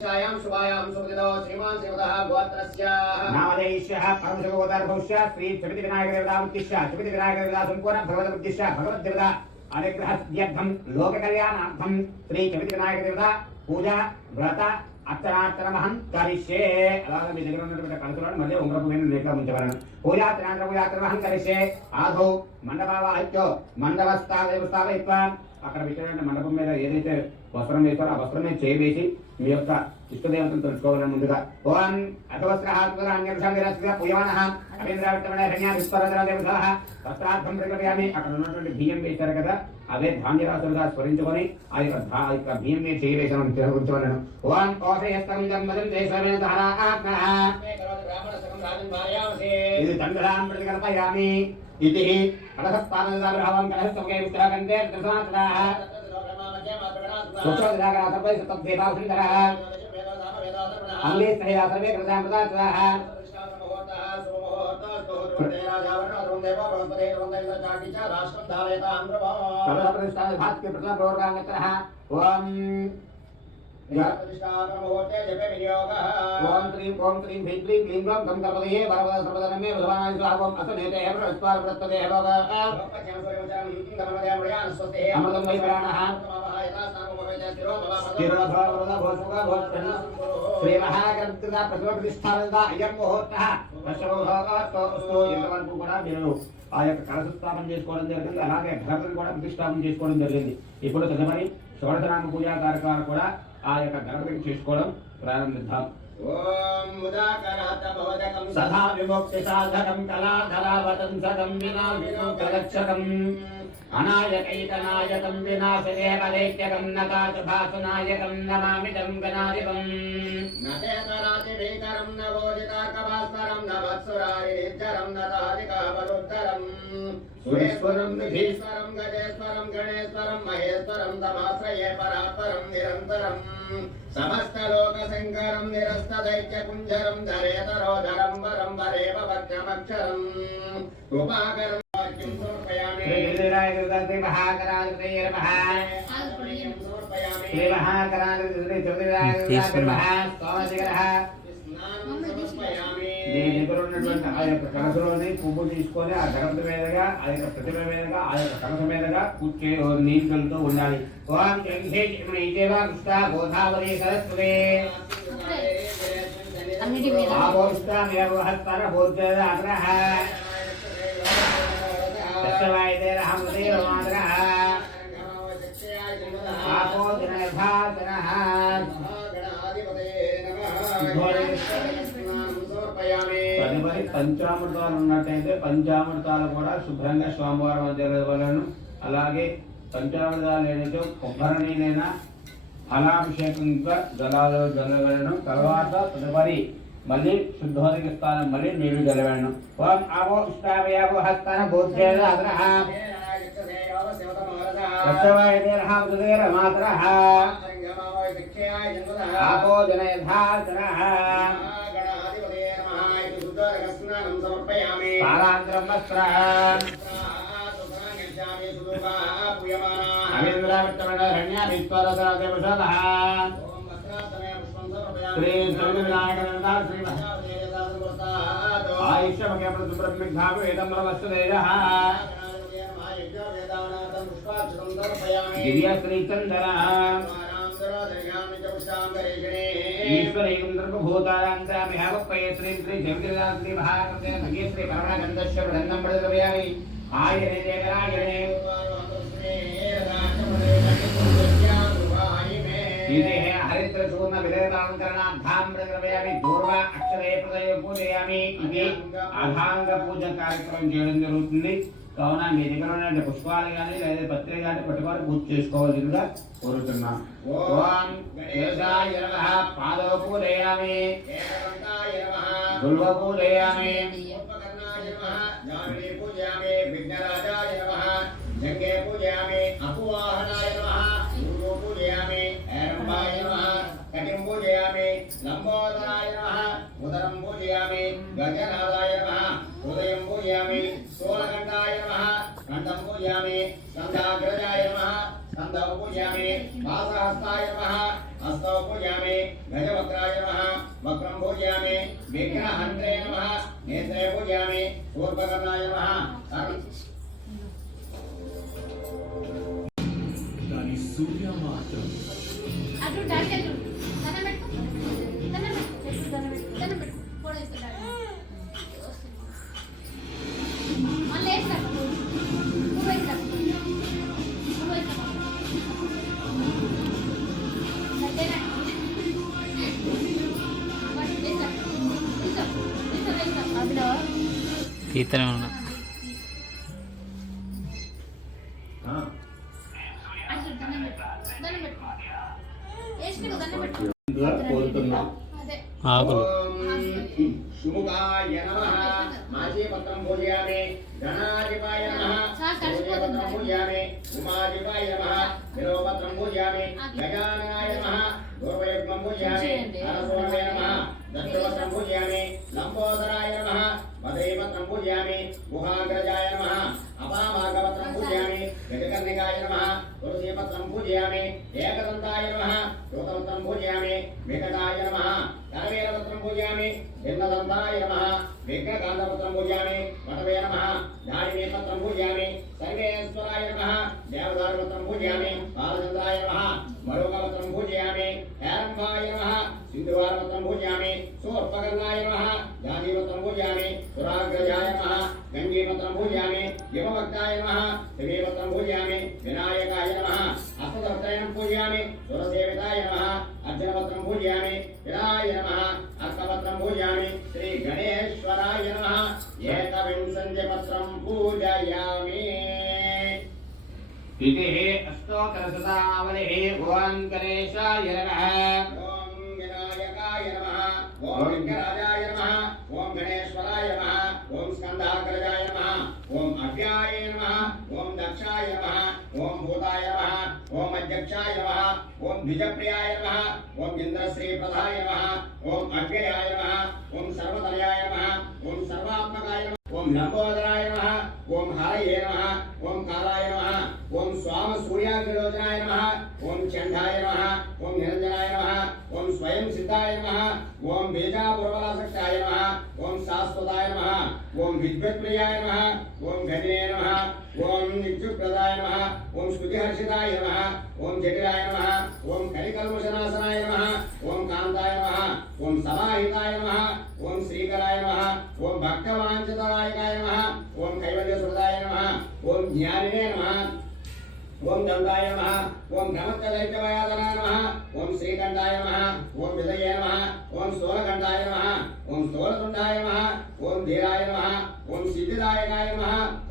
ఛాయాం శుభాయాం సుమతిదో శ్రీమాన్ శ్రీమదః గోత్రస్యాః. నామధేయిష్యः పరమశివగోదార్భౌష్య శ్రీ చవితి వినాయక దేవతాముద్దిశ్య చవితి సంపూర్ణ భగవదముద్దిశ్య భగవద్దేవత అనుగ్రహస్యర్థం లోక కళ్యాణార్థం శ్రీ చవితి వినాయక దేవత పూజ వ్రత అర్చనార్చనమహం కరిష్యే. అలాగే మీ దగ్గర ఉన్నటువంటి కలుసులను మళ్ళీ ఉంగరపు మీద లేక ఉంచగలను పూజాత్రమహం కరిష్యే. ఆధౌ మండపావాహిత్యో మండపస్థాప స్థాపయిత్వా అక్కడ పెట్టినటువంటి మండపం మీద ఏదైతే వస్త్రం వేస్తారో ఆ వస్త్రం మీద చేయవేసి మీ యొక్క ఇష్టదేవతను తెలుసుకోవాలని ముందుగా. ఓం అథవస్త్రహాత్మరాన్యర్షామిరస్య వస్త్రార్థం ప్రకటయామి. అక్కడ ఉన్నటువంటి బియ్యం వేశారు కదా అదే ధాన్యరాశులుగా స్మరించుకొని ఆ యొక్క ఆ యొక్క బియ్యం మీద చేయవేశాను తెలుసుకోవాలను ఓం కోశయస్తం జన్మదం దేశమే ధారాత్మః ఇది తండ్రాం ప్రతికల్పయామి ఇది కలహస్థానం కలహస్తమే విశ్రాకంతే सूत्रोदागरासर्वे सतद्वेदाश्रीधरः अम्लेश्वरेदासर्वे कृतामृताः ओम ओम क्रीम ओम क्रीम भीम क्रीम क्लीम गम गम करपदये वरवद सर्वदनं मे भगवान् स्वागम ఇంతవరకు కూడా ఆ యొక్క కలశ స్థాపన చేసుకోవడం జరిగింది. అలాగే గణపతి కూడా ప్రతిష్టాపన చేసుకోవడం జరిగింది. ఇప్పుడు తదుపరి షోడశనామ పూజా కార్యక్రమాలు కూడా ఆ యొక్క గణపతికి చేసుకోవడం ప్రారంభిద్దాం. సదా విమోక్తి సాధకం కళాధరావతం సదం వినా విముక్తరక్షకం అనాయకైకనాయకం వినాశదేవదైత్యకం నకాశుభాసునాయకం నమామిదం గణాధిపం. నచేతరాతి భీకరం న గోజితాకభాస్కరం న వత్సురారి నిర్జరం న తాదికాపరుద్ధరం సురేశ్వరం నిధీశ్వరం గజేశ్వరం గణేశ్వరం మహేశ్వరం తమాశ్రయే పరాత్పరం నిరంతరం. సమస్తలోక శంకరం నిరస్త దైత్య కుంజరం ధరేతరోధరం వరం వరేవ వక్రమక్షరం ఉపాకరం వాక్యం సమర్పయామి శ్రీ గిరిరాయ శ్రీ మహాకరాజే నమః సమర్పయామి శ్రీ మహాకరాజే శ్రీ జ్యోతిరాయ నమః సోమశిఖరః స్నానం సమర్పయామి నీ దగ్గర ఉన్నటువంటి ఆ యొక్క కలసలోని పువ్వు తీసుకొని ఆ గణపతి మీదగా ఆ యొక్క ప్రతిమ మీదగా ఆ యొక్క కలస మీదగా కూర్చే నీళ్ళు వెళ్తూ ఉండాలి ఓం జంఘే జమునే దేవా కృష్ణ గోదావరి సరస్వతి అన్నిటి మీద. ఆపోష్టామేవ హస్తర భూతేద అగ్రహ తస్యవాయుదేరహ తదుపరి పంచామృతాలు ఉన్నట్టయితే పంచామృతాలు కూడా శుభ్రంగా సోమవారం జరగవలను అలాగే పంచామృతాలు ఏదైతే కొబ్బరి నీళ్ళైనా ఫలాభిషేకంగా జలాలు జరగలను తర్వాత తదుపరి మళ్ళీ శుద్ధోదక స్థానం మళ్ళీ నీళ్ళు జరగలను ఓం ఆవో ఇష్టావయావో హస్తాన బోధ్యేన అగ్రహ. తత్వాయదేరహ మృదేర మాతరః ఆపో జనయథాచనః సమర్పయామి పారాంతరం వస్త్రః అమీంద్రావిత్తమణరణ్యాభిశ్వరసరదేవశోధः శ్రీ శ్రీవినాయకనంద శ్రీ ఆయుష్యమకేమృతబ్రహ్మిగ్ధామి వేదమ్రవస్సుదేజः దివ్య శ్రీచందనः ఈశ్వరైకుంద్రభూతారాంతరామిహావప్పయ శ్రీ శ్రీ జగద్రా శ్రీ మహాకృతే భగే శ్రీ పరమగంధస్య వృందం ప్రదర్శయామి ఆయనే దేవరాయనే ఇదే హరిద్ర చూర్ణ విలేపాలంకరణార్థాం ప్రదర్శయామి దూర్వ అక్షరే ప్రదయ పూజయామి ఇది అధాంగ పూజ కార్యక్రమం చేయడం జరుగుతుంది. కావున మీ దగ్గర ఉన్న పుష్పాలు కానీ లేదా పత్రిక కానీ పట్టుకొని పూజ చేసుకోవాల్సిందిగా కోరుతున్నాం. ఓం గణేశాయ నమః. పాదవ పూజయామి లంబోదరాయ నమ ఉదరం పూజయామి గజనాదాయ నమ హృదయం పూజయామి స్థూలకంఠాయ నమ కంఠం పూజయామి సంధాగ్రజాయ నమ సంధౌ పూజయామి పాదహస్తాయ నమ హస్తౌ పూజయామి గజవక్రాయ నమ వక్రం పూజయామి అటు డాక్టర్ కోరుతున్నాం ఉన్నా. ఆకులు. ఓం సుముఖాయ నమః మాజీపత్రం పూజయామి ధనాధిపాయ నమః సూర్యపత్రం పూజయామి ఉమాధిపాయ నమః విలోపత్రం పూజయామి గజానాయ నమః గోపయుగ్మం పూజయామి హరసోమే నమః. దక్షపత్రం పూజయామి లంబోదరాయ నమ మదైపత్రం పూజయామి గుహాగ్రజాయ నమ అపామాగపత్రం పూజయామి గజకర్ణికాయ నమ తులసీపత్రం పూజయామి ఏకదంతాయ నమ యోగపత్రం పూజయామి వికటాయ నమః కరవీరపత్రం పూజయామి భిన్నదంతాయ నమః విఘ్నకాంతపత్రం పూజయామి వటవే నమః దాడినీపత్రం పూజయామి సర్వేశ్వరాయ నమః దేవదారుపత్రం పూజయామి బాలచంద్రాయ నమ నమః మరుగపత్రం పూజయామి హేరంభాయ నమ विद्वारवतं भूयामि सोऽर्पकर्णाय नमः जानीवतं भूयामि सुराग्रजाय नमः गङ्गीवतं भूयामि यमवक्ताय नमः शिवेवतं भूयामि विनायकाय नमः हस्तदत्तयनं पूजयामि सुरसेविताय नमः अर्जुनवत्रं पूजयामि विराय नमः अर्कवत्रं पूजयामि श्रीगणेश्वराय नमः एकविंशन्त्यपत्रं पूजयामि इति अष्टोत्तरशतावलिः भुवङ्करेशाय नमः నమః ఓం విఘ్నరాజాయ నమः ఓం గణేశ్వరాయ నమः ఓం స్కందాగ్రజాయ నమः ఓం అభ్యాయ నమः ఓం దక్షాయ నమः ఓం భూతాయ నమः ఓం అధ్యక్షాయ నమः ఓం ద్విజప్రియాయ నమः ఓం ఇంద్రశ్రీప్రదాయ నమः ఓం అవ్యయాయ నమः ఓం సర్వతనయాయ నమः ఓం సర్వాత్మకాయ నమः ఓం లంబోదరాయ నమः ఓం హరయే నమः ఓం కాలాయ నమ ఓం స్వామ సూర్యాగ్రలోచనాయ నమ ఓం చండాయ నమ ఓం నిరంజనాయ నమ ఓం స్వయం సిద్ధాయ నమ ఓం బీజాపురబలాసక్తాయ నమ ఓం శాశ్వతాయ నమ ఓం విద్వత్ప్రియాయ నమ ఓం ఘనే నమ ఓం నిత్యుప్రదాయ నమ ఓం స్తుతిహర్షితాయ నమ ఓం జటిలాయ నమ ఓం కలికల్మశనాశనాయ నమ ఓం కాంతాయ నమ ఓం సమాహితాయ నమ ఓం శ్రీకరాయ నమ ఓం భక్తవాంఛితాయకాయ నమ ఓం కైవల్యసురదాయ నమ ఓం జ్ఞానినే నమ ఓం దండాయ నమ ఓం గమత్తదైత్యవయాదనాయ నమ ఓం శ్రీకంఠాయ నమ ఓం విదయ నమ ఓం స్థూలకంఠాయ నమ ఓం స్థూలతుండాయ నమ ఓం ధీరాయ నమ ఓం సిద్ధిదాయకాయ నమ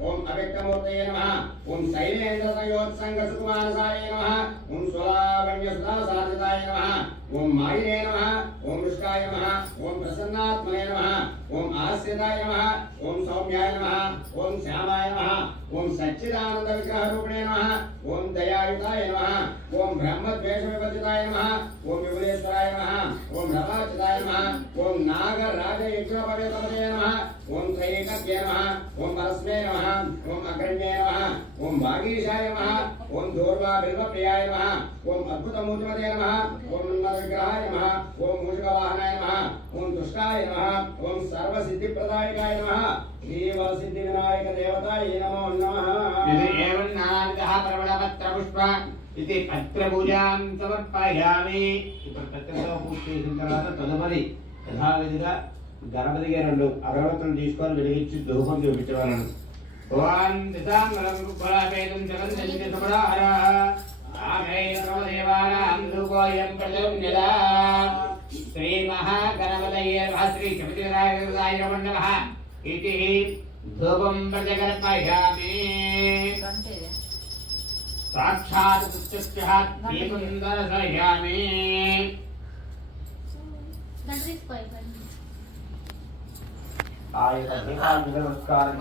ఓం అవ్యక్తమూర్తయ నమ ఓం శైలేంద్ర సంయోత్సంగ సుకుమారసాయ నమ ఓం స్వలావణ్య సుధాసార్జితాయ నమ ఓం మాయినే నమ ఓం వృష్టాయ నమ ఓం ప్రసన్నాత్మనే నమ ఓం ఆస్యదాయ నమ ఓం సౌమ్యాయ నమ ఓం శ్యామాయ నమ ఓం సచ్చిదానంద విగ్రహ రూపిణే నమ ఓం దయాయుతాయ నమ ఓం బ్రహ్మద్వేష విభజితాయ నమ ఓం విమలేశ్వరాయ నమ ఓం రమాచితాయ నమ ఓం నాగరాజ యజ్ఞపవేతపదే నమః ఓం త్రైకజ్ఞే నమ ఓం పరస్మే నమ ఓం అగ్రణ్యే ఓం భాగీశాయ నమ. ఓం దూర్వా బిల్వ ప్రియాయ నమ. ఓం అద్భుత అద్భుతమూర్తిమతే నమ. ఓం విగ్రహాయ నమ. ఓం మూషికవాహనాయ నమ. ఓం దుష్టాయ నమ. ఓం సర్వ సిద్ధి సర్వసిద్ధిప్రదాయకాయ నమ. దేవసిద్ధి వినాయక దేవతాయ నమో నమః. ఇది ఏవం ప్రవణ పత్ర పుష్ప ఇది పత్ర పూజాం సమర్పయామి. ఇప్పుడు పత్రంతో పూజ చేసిన తర్వాత తదుపరి యథావిధిగా గణపతి గారు అగరవత్తులు తీసుకొని వెలిగించి దూపం చూపించేవాళ్ళను. भवान् दिशाङ्गलं बलापेतुं जगन्निन्द्रसमराहरः कामेन्द्रदेवानां लोकोऽयं प्रचुं यदा श्रीमहागणपतये श्रीचमितिरायमण्डलः इति ध्रुवं प्रजगर्पयामि साक्षात् कृत्यः दीपं दर्शयामि आयुर्वेदाङ्गनमस्कारं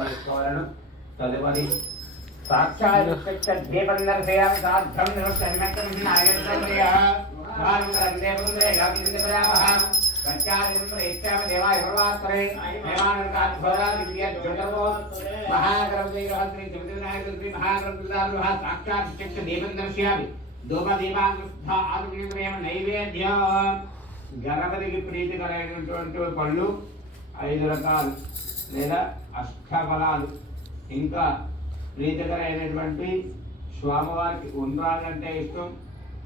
పంచాదిం ప్రేష్టామ దేవాయ పర్వాత్రే దేవానంద కాధ్వరా దివ్య జ్యోతవో మహాగణపతి శ్రీ జ్యోతినాయక శ్రీ మహాగణపతి సాక్షాత్ పుత్రస్య దీపం దర్శయామి ధూపదీపాంగస్థ ఆదుకునేమ నైవేద్యం గణపతికి ప్రీతికరమైనటువంటి పళ్ళు ఐదు రకాలు లేదా అష్టఫలాలు ఇంకా ప్రీతికరమైనటువంటి స్వామివారికి ఉండ్రాలంటే ఇష్టం.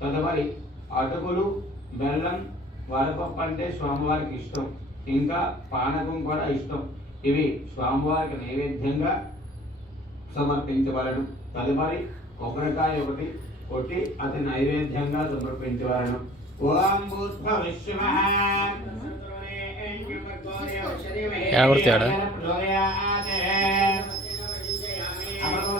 తదుపరి అటుకులు బెల్లం వడపప్పు అంటే స్వామివారికి ఇష్టం. ఇంకా పానకం కూడా ఇష్టం. ఇవి స్వామివారికి నైవేద్యంగా సమర్పించవలను. తదుపరి కొబ్బరికాయ ఒకటి కొట్టి అది నైవేద్యంగా సమర్పించవలను. ఎవరు తేడా?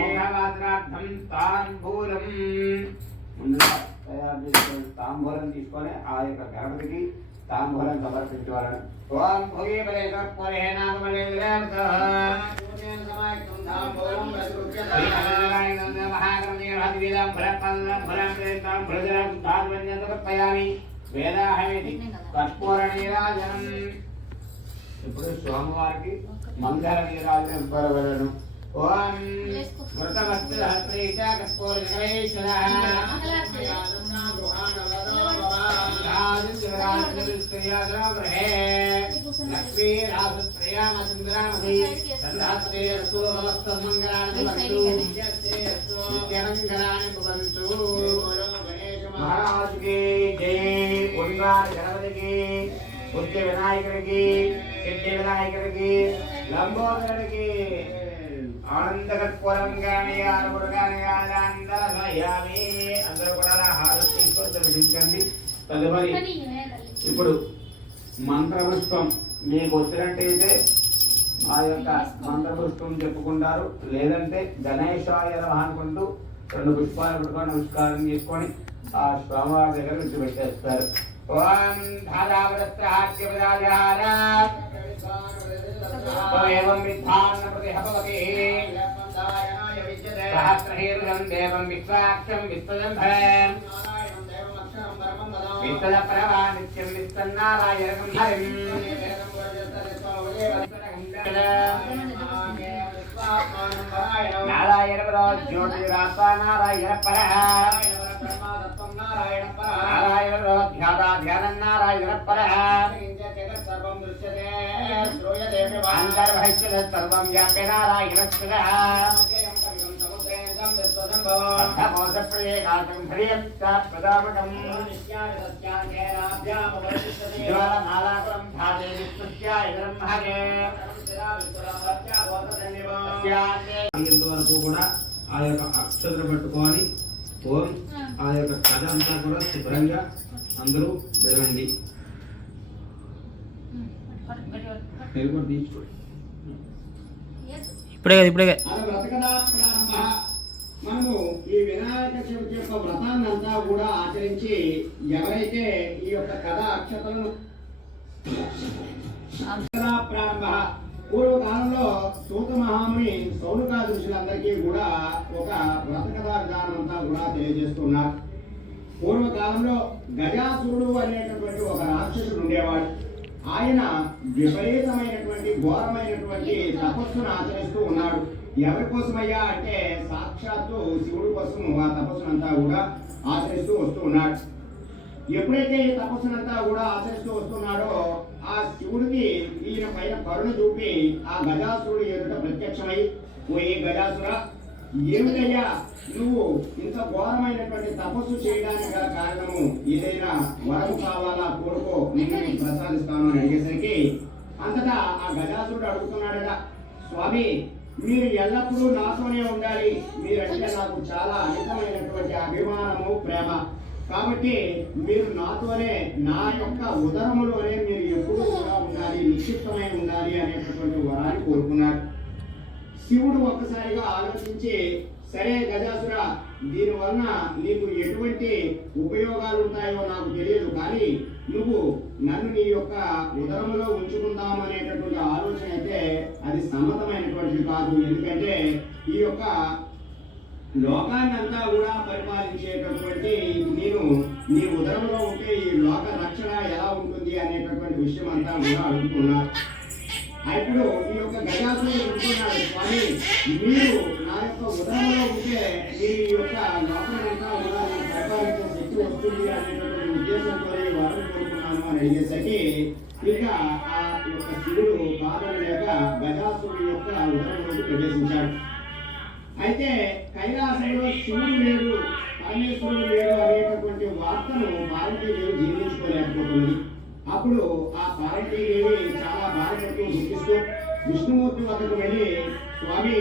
మోహవాద్రార్థం తాంబూలం. ముందుగా తయారు చేసుకొని తాంబూలం తీసుకొని ఆ యొక్క గణపతికి తాంబూలం సమర్పించవాలను ఓం భోగి బలేశ పురే నాగమలే వేదాహవేది కర్పూర నీరాజనం ఇప్పుడు స్వామివారికి మంగళ నీరాజనం పరవలను ఓం మృతవస్త్రహస్త్రైచ కర్పూర జగవేశ్వర మహారాజుకి జై పుణ్యాల గణపతికి బుద్ధ వినాయకుడికి సిద్ధి వినాయకుడికి లంబోదరుడికి ఆనందకర్పూరం కానీ ఆరుగుడు కానీ ఆనందమయామి. అందరూ కూడా హారతితో దర్శించండి. తదుపరి ఇప్పుడు మంత్రపుష్పం. మీకు వచ్చినట్టయితే ఆ యొక్క మంత్రపుష్పం చెప్పుకుంటారు. లేదంటే గణేశాయ అనుకుంటూ రెండు పుష్పాలు పెట్టుకొని నమస్కారం చేసుకొని ఆ స్వామివారి దగ్గర నుంచి ధారావరస్త్రహాస్యపదాచార ఏవం విద్ధాన్న ప్రతిహపవతి సహస్రహీర్ఘం దేవం విశ్వాక్షం విశ్వజంభం విశ్వద ప్రవా నిత్యం విశ్వన్నారాయణం హరిం నారాయణ జ్యోతిరాత్మ నారాయణ పర. నారాయణ ధ్యానం నారాయణ పర. సర్వం వ్యాప్య నారాయణ ప్రదామకం జ్వాలమాలాకులం బ్రహ్మగే. ఇంతవరకు కూడా ఆ యొక్క అక్షతలు పట్టుకొని ఓం ఆ యొక్క కథ అంతా కూడా శుభ్రంగా అందరూ వినండి. ఇప్పుడే కదా ఇప్పుడే మనము ఈ వినాయక చవితి యొక్క వ్రతాన్ని అంతా కూడా ఆచరించి ఎవరైతే ఈ యొక్క కథ అక్షతలను ప్రారంభ పూర్వకాలంలో సూత మహాముని సౌనుకా ఋషులందరికీ కూడా ఒక వ్రతకథా విధానం అంతా కూడా తెలియజేస్తున్నారు. పూర్వకాలంలో గజాసురుడు అనేటటువంటి ఒక రాక్షసుడు ఉండేవాడు. ఆయన విపరీతమైనటువంటి ఘోరమైనటువంటి తపస్సును ఆచరిస్తూ ఉన్నాడు. ఎవరి కోసమయ్యా అంటే సాక్షాత్తు శివుడి కోసం ఆ తపస్సునంతా కూడా ఆచరిస్తూ వస్తూ ఉన్నాడు. ఎప్పుడైతే ఈ తపస్సునంతా కూడా ఆచరిస్తూ వస్తున్నాడో ఆ శివుడికి ఈయన పైన కరుణ చూపి ఆ గజాసురుడు ఎదుట ప్రత్యక్షమై ఓ ఈ గజాసుర ఏమిటయ్యా? నువ్వు ఇంత ఘోరమైనటువంటి తపస్సు చేయడానికి గల కారణము ఏదైనా వరం కావాలా? కోరుకో నేను ప్రసాదిస్తాను అని అడిగేసరికి అంతటా ఆ గజాసురుడు అడుగుతున్నాడట స్వామి మీరు ఎల్లప్పుడూ నాతోనే ఉండాలి. మీరంటే నాకు చాలా అధికమైనటువంటి అభిమానము ప్రేమ. కాబట్టి మీరు నాతోనే నా యొక్క ఉదరములోనే మీరు ఎప్పుడు కూడా ఉండాలి నిక్షిప్తమై ఉండాలి అనేటటువంటి వరాన్ని కోరుకున్నాడు శివుడు ఒక్కసారిగా ఆలోచించి సరే గజాసుర దీని వలన నీకు ఎటువంటి ఉపయోగాలు ఉంటాయో నాకు తెలియదు కానీ నువ్వు నన్ను నీ యొక్క ఉదరంలో ఉంచుకుందాం అనేటటువంటి ఆలోచన అయితే అది సమ్మతమైనటువంటిది కాదు. ఎందుకంటే ఈ యొక్క లోకాన్నంతా కూడా పరిపాలించేటటువంటి నేను నీ ఉదరంలో ఉంటే ఈ లోక రక్షణ ఎలా ఉంటుంది అనేటటువంటి విషయం అంతా కూడా అడుగుతున్నా ఇప్పుడు ఈ యొక్క గజాసుడు చెప్తున్నాడు స్వామి మీరు నా యొక్క ఉదరంలో ఉంటే మీ యొక్క లోకమంతా కూడా నేను పరిపాలించే శక్తి వస్తుంది అనేటటువంటి ఉద్దేశంతో ఈ వరం కోరుకున్నాను అని అడిగేసరికి ఇక ఆ యొక్క శివుడు బాధ లేక గజాసుడు యొక్క ఉదరంలోకి ప్రవేశించాడు. అయితే కైలాసంలో శివుడు లేడు పరమేశ్వరుడు లేడు అనేటటువంటి వార్తను భారతీయులు జీర్ణించుకోలేకపోతుంది అప్పుడు ఆ పార్వతీదేవి చాలా బాధపడుతూ దుఃఖిస్తూ విష్ణుమూర్తి వద్దకు వెళ్ళి స్వామి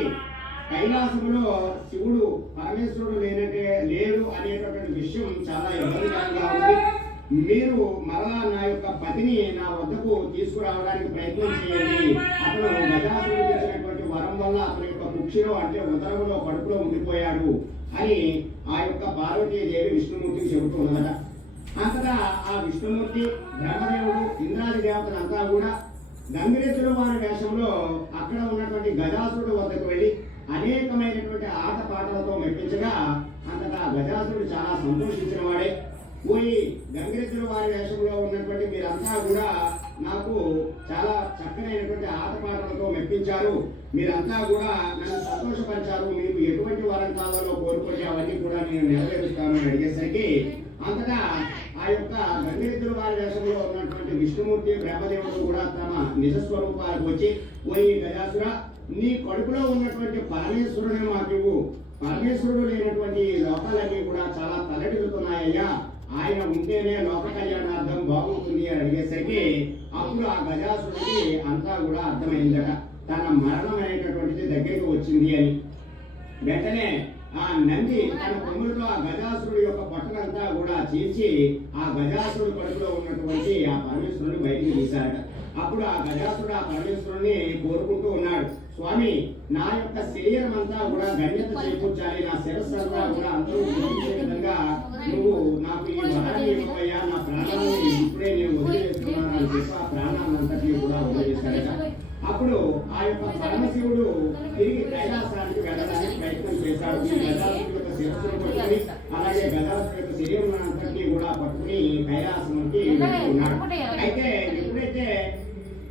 కైలాసంలో శివుడు పరమేశ్వరుడు లేనటే లేడు అనేటటువంటి విషయం చాలా ఇబ్బందికరంగా ఉంది. మీరు మరలా నా యొక్క పతిని నా వద్దకు తీసుకురావడానికి ప్రయత్నం చేయండి. అతను గజాసురుడు ఇచ్చినటువంటి వరం వల్ల అతని యొక్క కుక్షిలో అంటే ఉదరములో కడుపులో ఉండిపోయాడు అని ఆ యొక్క పార్వతీదేవి విష్ణుమూర్తికి చెబుతూ ఉన్నదట. అంతటా ఆ విష్ణుమూర్తి బ్రహ్మదేవుడు ఇంద్రాది దేవతలంతా కూడా గంగిరెద్దుల వారి వేషంలో అక్కడ ఉన్నటువంటి గజాసుడు వద్దకు వెళ్ళి అనేకమైనటువంటి ఆట పాటలతో మెప్పించగా అంతటా గజాసుడు చాలా సంతోషించిన వాడే. పోయి గంగిరెద్దుల వారి వేషంలో ఉన్నటువంటి మీరంతా కూడా నాకు చాలా చక్కనైనటువంటి ఆటపాటలతో మెప్పించారు. మీరంతా కూడా నన్ను సంతోషపరిచారు. మీకు ఎటువంటి వరం కావాలో కోరుకుంటే అవన్నీ కూడా నేను నెరవేరుస్తాను అని అడిగేసరికి అంతటా ఆ యొక్క గంగిరెద్దుల వారి వేషంలో ఉన్నటువంటి విష్ణుమూర్తి బ్రహ్మదేవుడు కూడా తమ నిజస్వరూపాలకు వచ్చి వచ్చి ఈ గజాసుర నీ కడుపులో ఉన్నటువంటి పరమేశ్వరుడిని మాకు పరమేశ్వరుడు లేనటువంటి లోకాలన్నీ కూడా చాలా తలడిల్లుతున్నాయ్యా ఆయన ఉంటేనే లోక కళ్యాణార్థం బాగుంటుంది అని అడిగేసరికి అప్పుడు ఆ గజాసుడికి అంతా కూడా అర్థమైందట. తన మరణం అనేటటువంటిది దగ్గరికి వచ్చింది అని. వెంటనే ఆ నంది తన కొమ్ములతో ఆ గజాసురుడి యొక్క పట్టునంతా కూడా చీల్చి ఆ గజాసురుడి కడుపులో ఉన్నటువంటి ఆ పరమేశ్వరుని బయటికి తీశాడు అప్పుడు ఆ గజాసురుడు ఆ పరమేశ్వరుని కోరుకుంటూ ఉన్నాడు. స్వామి నా యొక్క శరీరం అంతా కూడా గణ్యత చేకూర్చాలి. నా శిరస్సు అంతా కూడా అందరూ విధంగా నువ్వు నాకు ఈ వరాన్ని ఇవ్వయ్యా. నా ప్రాణాలను ఇప్పుడే నేను వదిలేస్తున్నాను అని చెప్పి ఆ ప్రాణాలంతటినీ కూడా వదిలేశారట. అప్పుడు ఆ యొక్క పరమశివుడు తిరిగి కైలాసానికి వెళ్ళడానికి ప్రయత్నం చేశాడు. ఈ యొక్క శిరస్సును పట్టుకుని అలాగే గజాసురుడి యొక్క శరీరం అంతటినీ కూడా పట్టుకుని కైలాసంకి వెళ్తున్నాడు అయితే ఎప్పుడైతే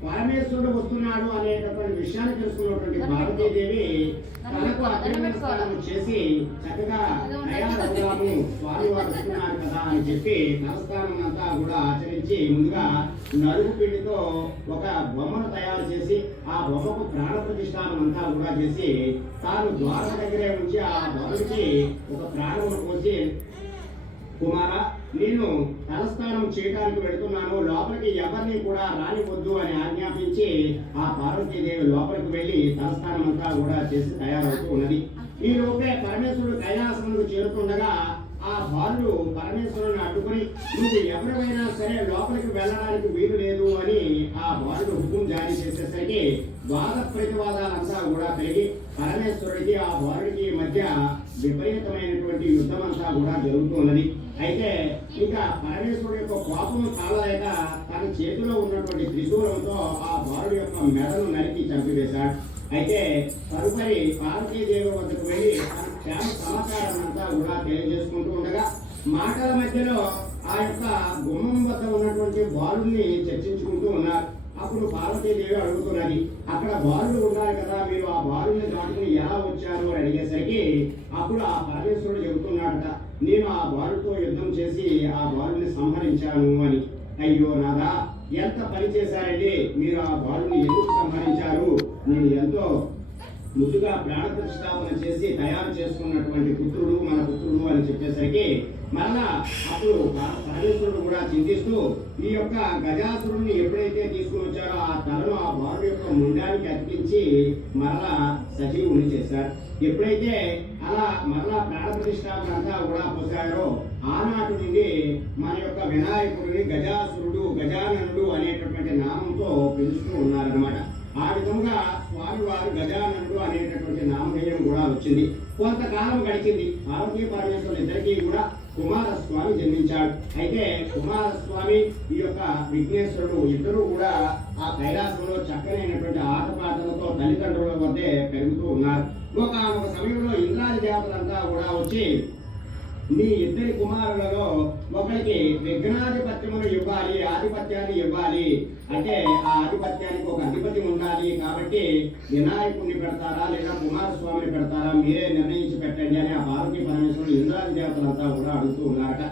పరమేశ్వరుడు వస్తున్నాడు అనేటటువంటి విషయాన్ని తెలుసుకున్నటువంటి భారతీదేవి తనకు అభినందనస్నానం చేసి చక్కగా తయారవుదాము స్వామి వారు వస్తున్నారు అని చెప్పి నమస్కారం అంతా కూడా ఆచరించి ముందుగా నరుగు పిండితో ఒక బొమ్మను తయారు చేసి ఆ బొమ్మకు ప్రాణ ప్రతిష్టానం అంతా కూడా చేసి తాను ద్వారం దగ్గరే ఉంచి ఆ బొమ్మకి ఒక ప్రాణమును పోసి కుమార నేను తలస్నానం చేయడానికి వెళుతున్నాను. లోపలికి ఎవరిని కూడా రానివద్దు అని ఆజ్ఞాపించి ఆ పార్వతీదేవి లోపలికి వెళ్ళి తలస్నానం అంతా కూడా చేసి తయారవుతూ ఉన్నది. ఈ లోపే పరమేశ్వరుడు కైలాసములకు చేరుతుండగా ఆ బాలుడు పరమేశ్వరుని అడ్డుకుని నువ్వు ఎవరివైనా సరే లోపలికి వెళ్ళడానికి వీలు లేదు అని ఆ బాలుడు హుకుం జారీ చేసేసరికి వాద ప్రతివాదాలంతా కూడా పెరిగి పరమేశ్వరుడికి ఆ బాలుడికి మధ్య విపరీతమైనటువంటి యుద్ధం అంతా కూడా జరుగుతున్నది అయితే ఇంకా పరమేశ్వరుడు యొక్క కోపం కాలలేక తన చేతిలో ఉన్నటువంటి త్రిశూలంతో ఆ బాలుడి యొక్క మెడను నరికి చంపివేశాడు. అయితే తదుపరి పార్వతీదేవి వద్దకు వెళ్ళి తన సమాచారం అంతా కూడా తెలియజేసుకుంటూ ఉండగా మాటల మధ్యలో ఆ యొక్క గుమ్మం వద్ద ఉన్నటువంటి బాలుని చర్చించుకుంటూ ఉన్నారు. అప్పుడు పార్వతీదేవి అడుగుతున్నది అక్కడ బాలుడు ఉన్నారు కదా మీరు ఆ బాలుని దాటుకుని ఎలా వచ్చారు? అని అడిగేసరికి అప్పుడు ఆ పరమేశ్వరుడు చెబుతున్నాడట నేను ఆ బాలుతో యుద్ధం చేసి ఆ బాలుని సంహరించాను అని. అయ్యో నాదా ఎంత పని చేశారండి మీరు ఆ బాలుని ఎందుకు సంహరించారు? నేను ఎంతో ముద్దుగా ప్రాణ ప్రతిష్టాపన చేసి తయారు చేసుకున్నటువంటి పుత్రుడు మన పుత్రుడు అని చెప్పేసరికి మరలా అప్పుడు పరమేశ్వరుడు కూడా చింతిస్తూ ఈ యొక్క గజాసురుడిని ఎప్పుడైతే తీసుకుని వచ్చారో ఆ తలను ఆ బాలుడు యొక్క ముండానికి అతికించి మరలా సజీవుని చేశారు. ఎప్పుడైతే అలా మరలా ప్రాణ ప్రతిష్టాపన అంతా కూడా పోసారో ఆనాటి నుండి మన యొక్క వినాయకుడిని గజాసురుడు గజాననుడు అనేటటువంటి నామంతో పిలుస్తూ ఉన్నారనమాట ఆ విధంగా స్వామివారు గజాననుడు అనేటటువంటి నామధేయం కూడా వచ్చింది. కొంతకాలం గడిచింది. పార్వతీ పరమేశ్వరులు ఇద్దరికీ కూడా కుమారస్వామి జన్మించాడు. అయితే కుమారస్వామి ఈ యొక్క విఘ్నేశ్వరుడు ఇద్దరు కూడా ఆ కైలాసంలో చక్కనైనటువంటి ఆటపాటలతో తల్లిదండ్రుల వద్దే పెరుగుతూ ఉన్నారు. ఒక ఒక మీ ఇద్దరి కుమారులలో ఒకరికి విఘ్నాధిపత్యమును ఇవ్వాలి ఆధిపత్యాన్ని ఇవ్వాలి. అంటే ఆ ఆధిపత్యానికి ఒక అధిపతి ఉండాలి కాబట్టి వినాయకుడిని పెడతారా లేదా కుమారస్వామిని పెడతారా మీరే నిర్ణయించి పెట్టండి అని ఆ పార్వతీ పరమేశ్వరుడు ఇంద్రాది దేవతలంతా కూడా అడుగుతూ ఉన్నారట.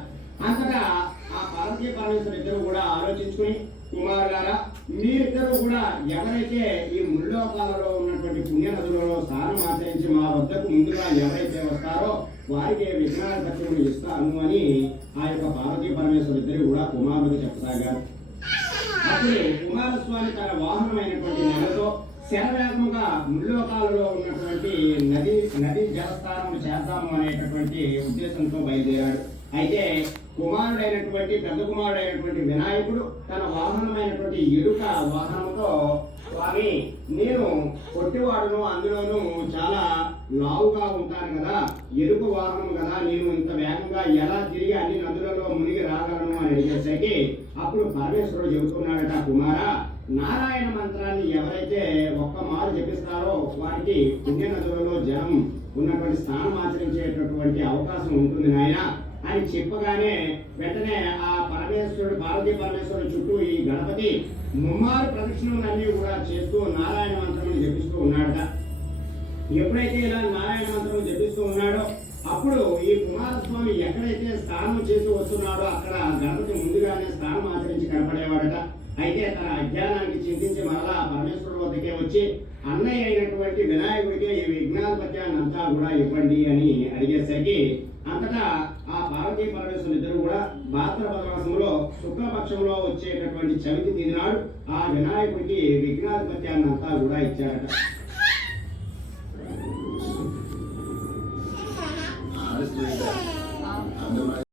అంతగా ఆ పార్వతీ పరమేశ్వరు ఇద్దరు కూడా ఆలోచించుకుని కుమారులారా మీరిద్దరూ కూడా ఎవరైతే ఈ ముల్లోకాలలో ఉన్నటువంటి పుణ్యనదులలో స్నానం ఆచరించి మా వద్దకు ముందుగా ఎవరైతే వస్తారో వారికి విఘ్నాధిపత్యములు ఇస్తాను అని ఆ యొక్క పార్వతీ పరమేశ్వరు ఇద్దరు కూడా కుమారుడికి చెప్పసాగారు అప్పుడు కుమారస్వామి తన వాహనమైనటువంటి నెలతో శరవేగముగా ముళ్ళోకాలలో ఉన్నటువంటి నది నది జలస్థానం చేద్దాము అనేటటువంటి ఉద్దేశంతో బయలుదేరాడు. అయితే కుమారుడైనటువంటి పెద్ద కుమారుడైనటువంటి వినాయకుడు తన వాహనమైనటువంటి ఎరుక వాహనంతో స్వామి నేను కొట్టివాడును అందులోనూ చాలా లావుగా ఉంటాను కదా ఎరుపు వాహనం కదా నేను ఇంత వేగంగా ఎలా తిరిగి అన్ని నదులలో మునిగి రాగలను అని అడిగేసరికి అప్పుడు పరమేశ్వరుడు చెబుతున్నాడట కుమార నారాయణ మంత్రాన్ని ఎవరైతే ఒక్క మారు జపిస్తారో వారికి పుణ్య నదులలో జలం ఉన్నటువంటి స్నానం ఆచరించేటటువంటి అవకాశం ఉంటుంది నాయన అని చెప్పగానే వెంటనే ఆ పరమేశ్వరుడు పార్వతీ పరమేశ్వరుడు చుట్టూ ఈ గణపతి ముమ్మారు ప్రదక్షిణలన్నీ కూడా చేస్తూ నారాయణ మంత్రం జపిస్తూ ఉన్నాడట. ఎప్పుడైతే ఇలా నారాయణ మంత్రం జపిస్తూ ఉన్నాడో అప్పుడు ఈ కుమారస్వామి ఎక్కడైతే స్నానం చేసి వస్తున్నాడో అక్కడ గణపతి ముందుగానే స్నానం ఆచరించి కనపడేవాడట. అయితే తన అజ్ఞానానికి చింతించి మరలా పరమేశ్వరుడు వద్దకే వచ్చి అన్నయ్య అయినటువంటి వినాయకుడికి ఈ విఘ్నాధిపత్యాన్ని అంతా కూడా ఇవ్వండి అని అడిగేసరికి అంతటా ఆ పార్వతీ పరమేశ్వరులు ఇద్దరు కూడా భాద్రపద మాసంలో శుక్లపక్షంలో వచ్చేటటువంటి చవితి తిది ఆ వినాయకుడికి విఘ్నాధిపత్యాన్ని అంతా కూడా ఇచ్చారట. 아. 안 되면